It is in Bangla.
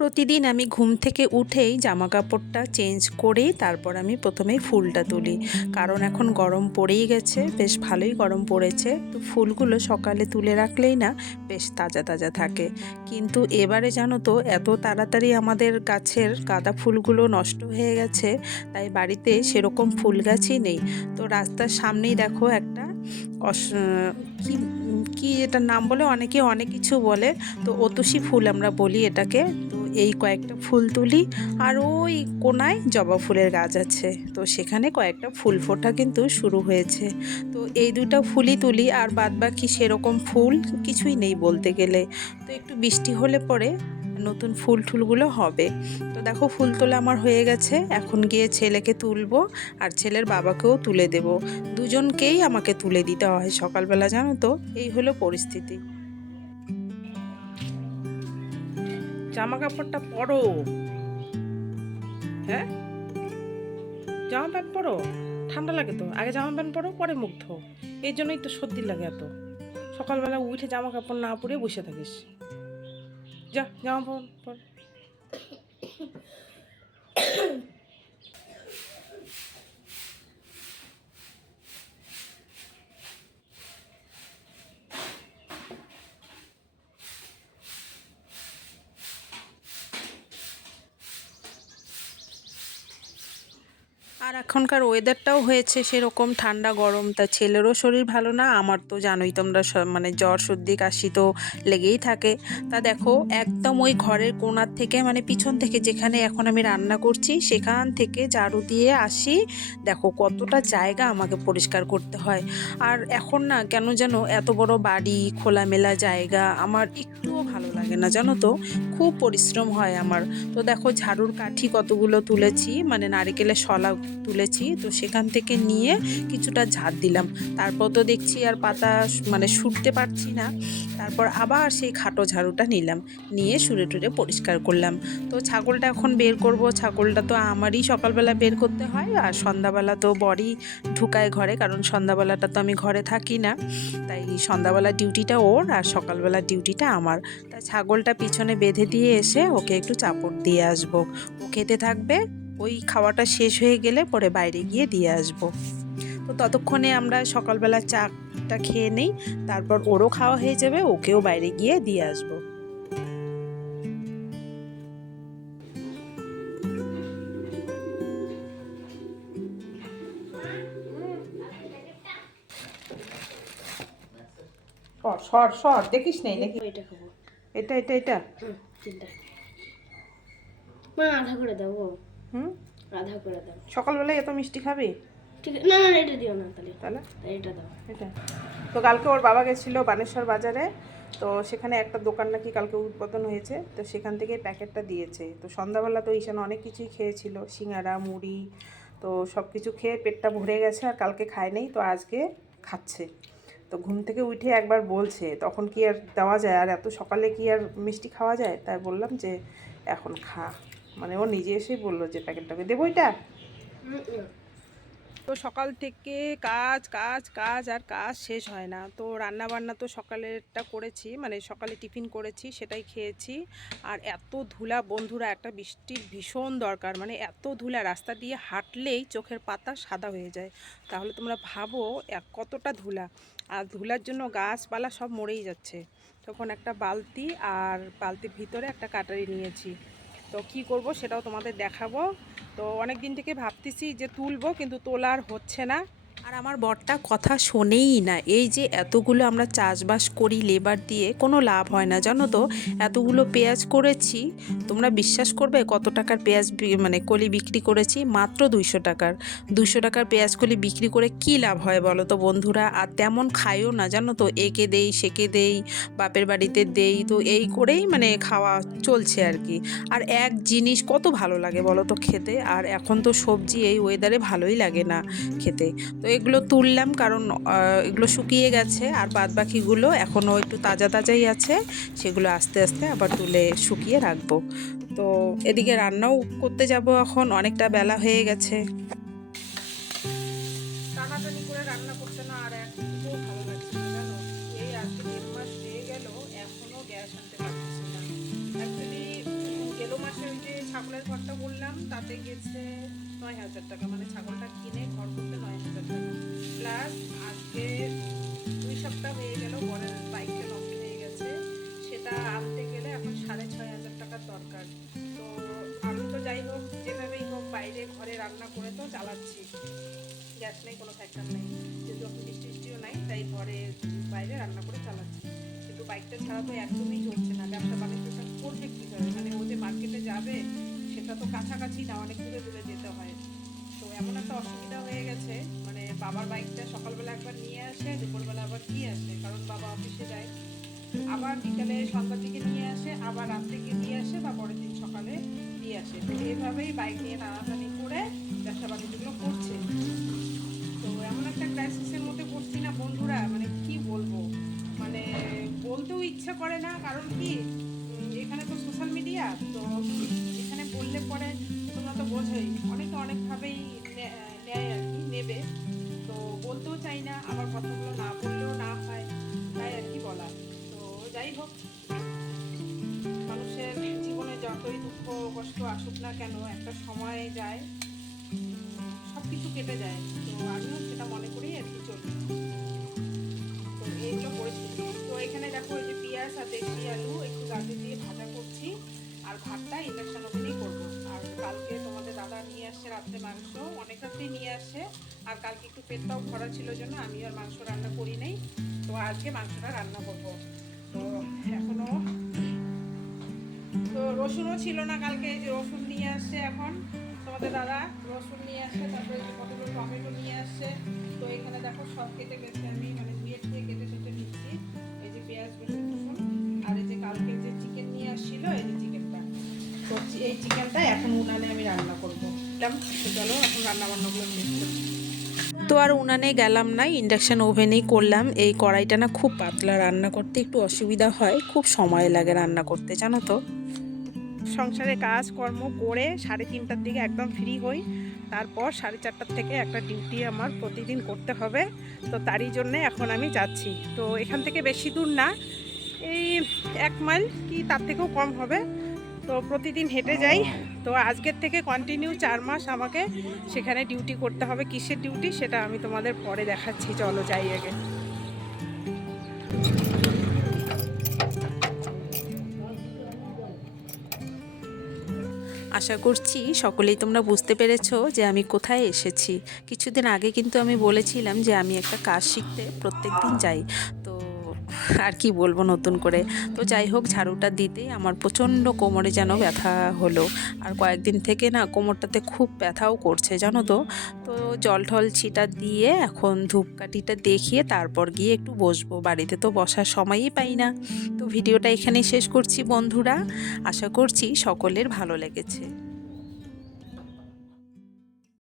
প্রতিদিন আমি ঘুম থেকে উঠেই জামা কাপড়টা চেঞ্জ করেই তারপর আমি প্রথমেই ফুলটা তুলি, কারণ এখন গরম পড়েই গেছে, বেশ ভালোই গরম পড়েছে। তো ফুলগুলো সকালে তুলে রাখলেই না বেশ তাজা তাজা থাকে। কিন্তু এবারে জানো তো, এত তাড়াতাড়ি আমাদের গাছের গাঁদা ফুলগুলো নষ্ট হয়ে গেছে, তাই বাড়িতে সেরকম ফুল গাছই নেই। তো রাস্তার সামনেই দেখো একটা কি কি এটার নাম বলে, অনেকে অনেক কিছু বলে, তো অতসী ফুল আমরা বলি এটাকে। তো এই কয়েকটা ফুল তুলি, আর ওই কোনায় জবা ফুলের গাছ আছে, তো সেখানে কয়েকটা ফুল ফোটা কিন্তু শুরু হয়েছে। তো এই দুটো ফুলই তুলি, আর বাদ বাকি সেরকম ফুল কিছুই নেই বলতে গেলে। তো একটু বৃষ্টি হলে পরে নতুন ফুল টুলগুলো হবে। তো দেখো ফুল তোলা আমার হয়ে গেছে, এখন গিয়ে ছেলেকে তুলবো আর ছেলের বাবাকেও তুলে দেব। দুজনকেই আমাকে তুলে দিতে হয় সকালবেলা, জানো তো, এই হলো পরিস্থিতি। জামা কাপড়টা পরো, হ্যাঁ জামা প্যান্ট পরো, ঠান্ডা লাগে তো, আগে জামা প্যান্ট পরো পরে মুখ ধো। এই জন্যই তো সর্দি লাগে এত, সকালবেলা উঠে জামা কাপড় না পরে বসে থাকিস। যা জামা পর পর। আর এখনকার ওয়েদারটাও হয়েছে সেরকম ঠান্ডা গরম, তা ছেলেরও শরীর ভালো না, আমার তো জানোই তোমরা, মানে জ্বর সর্দি কাশি তো লেগেই থাকে। তা দেখো একদম ওই ঘরের কোণার থেকে, মানে পিছন থেকে যেখানে এখন আমি রান্না করছি সেখান থেকে ঝাড়ু দিয়ে আসি, দেখো কতটা জায়গা আমাকে পরিষ্কার করতে হয়। আর এখন না কেন যেন এত বড় বাড়ি, খোলামেলা জায়গা আমার একটুও ভালো লাগে না, জানো তো, খুব পরিশ্রম হয় আমার। তো দেখো ঝাড়ুর কাঠি কতগুলো তুলেছি, মানে নারিকেলের শলা তুলেছি, তো সেখান থেকে নিয়ে কিছুটা ঝাড় দিলাম। তারপর তো দেখছি আর পাতা মানে শুটতে পারছি না, তারপর আবার সেই খাটো ঝাড়ুটা নিলাম, নিয়ে সুরে টুরে পরিষ্কার করলাম। তো ছাগলটা এখন বের করব, ছাগলটা তো আমারই সকালবেলা বের করতে হয়, আর সন্ধ্যাবেলা তো বড়ি ঢুকায় ঘরে, কারণ সন্ধ্যাবেলাটা তো আমি ঘরে থাকি না, তাই সন্ধ্যাবেলা ডিউটিটা ওর আর সকালবেলা ডিউটিটা আমার। তাই ছাগলটা পিছনে বেঁধে দিয়ে এসে ওকে একটু চাপড় দিয়ে আসবো, ও খেতে থাকবে, ওই খাওয়াটা শেষ হয়ে গেলে পরে বাইরে গিয়ে দিয়ে আসবো। তো ততক্ষণে আমরা সকালবেলা চাটা খেয়ে নেই, তারপর ওরও খাওয়া হয়ে যাবে, ওকেও বাইরে গিয়ে দিয়ে আসবো। সর সর, দেখিস নেই নাকি? এটা খাবো। এটা এটা এটা তিনটা মা আধা করে দাও। হুম, আধা করে দাও। সকালবেলায় এত মিষ্টি খাবি? ঠিক আছে, না না এটা দিও না, তাহলে তাহলে এটা দাও। এটা। তো কালকে ওর বাবা গেছিলো বানেশ্বর বাজারে, তো সেখানে একটা দোকান নাকি কালকে উদ্বোধন হয়েছে, তো সেখান থেকে প্যাকেটটা দিয়েছে। তো সন্ধ্যাবেলা তো ঈশান অনেক কিছুই খেয়েছিল, সিঙ্গারা মুড়ি, তো সব কিছু খেয়ে পেটটা ভরে গেছে, আর কালকে খায় নেই, তো আজকে খাচ্ছে। তো ঘুম থেকে উঠে একবার বলছে, তখন কি আর দেওয়া যায়, আর এত সকালে কি আর মিষ্টি খাওয়া যায়, তাই বললাম যে এখন খা, মানে ও নিজে এসেই বললো যে প্যাকেটটাকে দেবো এটা। তো সকাল থেকে কাজ কাজ কাজ আর কাজ শেষ হয় না। তো রান্না বান্না তো সকালেরটা করেছি, মানে সকালে টিফিন করেছি সেটাই খেয়েছি। আর এত ধুলা বন্ধুরা, একটা বৃষ্টির ভীষণ দরকার, মানে এত ধুলা, রাস্তা দিয়ে হাঁটলেই চোখের পাতা সাদা হয়ে যায়। তাহলে তোমরা ভাবো কতটা ধুলা, আর ধুলার জন্য গাছপালা সব মরেই যাচ্ছে। তখন একটা বালতি, আর বালতির ভিতরে একটা কাটারি নিয়েছি, তো কি করব সেটাও তোমাদের দেখাবো। তো অনেক দিন থেকে ভাবতেছি যে তুলবো, কিন্তু তোলা আর হচ্ছে না। আর আমার বরটা কথা শোনেই না, এই যে এতগুলো আমরা চাষবাস করি লেবার দিয়ে, কোনো লাভ হয় না, জানো তো। এতগুলো পেঁয়াজ করেছি, তোমরা বিশ্বাস করবে কত টাকার পেঁয়াজ মানে কলি বিক্রি করেছি? মাত্র 200 টাকার। 200 টাকার পেঁয়াজ কলি বিক্রি করে কি লাভ হয় বলো তো বন্ধুরা? আর তেমন খাইও না, জানো তো, একে দেই সেকে দেই, বাপের বাড়িতে দেই, তো এই করেই মানে খাওয়া চলছে আর কি। আর এক জিনিস কত ভালো লাগে বলো তো খেতে, আর এখন তো সবজি এই ওয়েদারে ভালোই লাগে না খেতে। তো এগুলো তুললাম, কারণ এগুলো শুকিয়ে গেছে, আর বাদ বাকিগুলো এখনও একটু তাজা তাজাই আছে, সেগুলো আস্তে আস্তে আবার তুলে শুকিয়ে রাখবো। তো এদিকে রান্নাও করতে যাব, এখন অনেকটা বেলা হয়ে গেছে। টানাটানি করে রান্না করতে না আর একটুও ভালো লাগছে না, জানো। এই আজকে 1.5 মাস হয়ে গেল, এখনো গ্যাস আনতে পারতেছি না। অ্যাকচুয়ালি গেল মাসে ওই যে ছাগলের ঘরটা বললাম, তাতে গেছে 9,000 টাকা, মানে ছাগলটা কিনে ঘর করতে 9,000 টাকা, প্লাস আজকে 2 সপ্তাহ হয়ে গেল বরের বাইকটা নষ্ট হয়ে গেছে, সেটা আনতে গেলে এখন 6,500 টাকার দরকার। তো আমি তো যাই হোক যেভাবেই হোক বাইরে ঘরে রান্না করে তো চালাচ্ছি, গ্যাস নেই, কোনো ফ্যাক্টর নেই, যেহেতু এখন বৃষ্টিও নাই, তাই ঘরে বাইরে রান্না করে চালাচ্ছি। কিন্তু বাইকটা ছাড়া তো একদমই চলছে না, ব্যবসা বাণিজ্যটা করবে কীভাবে, মানে ও যে মার্কেটে যাবে সেটা তো কাছাকাছি না, অনেক দূরে দূরে যেতে হয়। তো এমন একটা অসুবিধা হয়ে গেছে, মানে বাবার বাইকটা সকালবেলা একবার নিয়ে আসে, দুপুরবেলা আবার দিয়ে আসে, কারণ বাবা অফিসে যায়, আবার বিকালে সন্ধ্যার দিকে নিয়ে আসে, আবার রাত থেকে নিয়ে আসে, বা পরের দিন সকালে দিয়ে আসে। তো এইভাবেই বাইক নিয়ে টানাটানি করে ব্যবসা বাণিজ্যগুলো করছে। তো এমন একটা ক্রাইসিসের মধ্যে পড়ছি না বন্ধুরা, মানে কি বলবো, মানে বলতেও ইচ্ছা করে না, কারণ কি এখানে তো সোশ্যাল মিডিয়া, তো এখানে বললে পরে তোমরা তো বোঝোই অনেকে অনেকভাবেই নেয় আর কি, নেবে। তো বলতেও চাই না, আমার কথাগুলো না বললেও না হয়, তাই আর কি বলা। তো যাই হোক, মানুষের জীবনে যতই দুঃখ কষ্ট আসুক না কেন, একটা সময় যায়, সব কিছু কেটে যায়। তো আমিও সেটা মনে করি আর কি চলি। তো এইগুলো পরিস্থিতি। তো এখানে দেখো ওই যে পেঁয়াজ আর দেশি আলু একটু গাজর দিয়ে ভাজা করছি, আর ভাতটা ইন্ডাকশন ওভেনেই করবো। আর কালকে তোমাদের দাদা নিয়ে আসছে রাত্রে মাংস, অনেক রাত্রেই নিয়ে আসে, আর কালকে একটু পেটটাও ভরা ছিল জন্য আমি আর মাংস রান্না করি নাই। তো আজকে মাংসটা রান্না করবো। তো এখনো তো রসুনও ছিল না কালকে, যে রসুন নিয়ে আসছে এখন তোমাদের দাদা, রসুন নিয়ে আসছে, তারপরে যে কতগুলো টমেটো নিয়ে আসছে। তো এখানে দেখো সব কেটে গেছে, আমি মানে ধুয়ে ধুয়ে কেটে কেটে নিচ্ছি। এই যে পেঁয়াজ রসুন রসুন, আর এই যে কালকে যে চিকেন নিয়ে আসছিল, এই যে চিকেনটা, তো এই চিকেনটা এখন উনানে আমি রান্না করবো। তো চলো এখন রান্না বান্নাগুলো শেষ করছি। তো আর উনানে গেলাম না, ইন্ডাকশান ওভেনেই করলাম। এই কড়াইটা না খুব পাতলা, রান্না করতে একটু অসুবিধা হয়, খুব সময় লাগে রান্না করতে, জানো তো। সংসারে কাজকর্ম করে 3:30টার দিকে একদম ফ্রি হই, তারপর 4:30টার থেকে একটা ডিউটি আমার প্রতিদিন করতে হবে। তো তারই জন্যে এখন আমি যাচ্ছি। তো এখান থেকে বেশি দূর না, এই 1 মাইল কি তার থেকেও কম হবে। তো প্রতিদিন হেঁটে যাই। তো আজকের থেকে কন্টিনিউ 4 মাস আমাকে সেখানে ডিউটি করতে হবে। কিসের ডিউটি সেটা আমি তোমাদের পরে দেখাচ্ছি, চলো যাই আগে। আশা করছি সকলেই তোমরা বুঝতে পেরেছো যে আমি কোথায় এসেছি। কিছুদিন আগে কিন্তু আমি বলেছিলাম যে আমি একটা কাজ শিখতে প্রত্যেকদিন যাই। তো আর কি বলবো নতুন করে। তো যাই হোক, ঝাড়ুটা দিতেই আমার প্রচণ্ড কোমরে যেন ব্যথা হলো, আর কয়েকদিন থেকে না কোমরটাতে খুব ব্যথাও করছে, জানো তো। তো জল ঠল ছিটা দিয়ে এখন ধূপকাঠিটা দেখিয়ে তারপর গিয়ে একটু বসবো, বাড়িতে তো বসার সময়ই পাই না। তো ভিডিওটা এখানেই শেষ করছি বন্ধুরা, আশা করছি সকলের ভালো লেগেছে।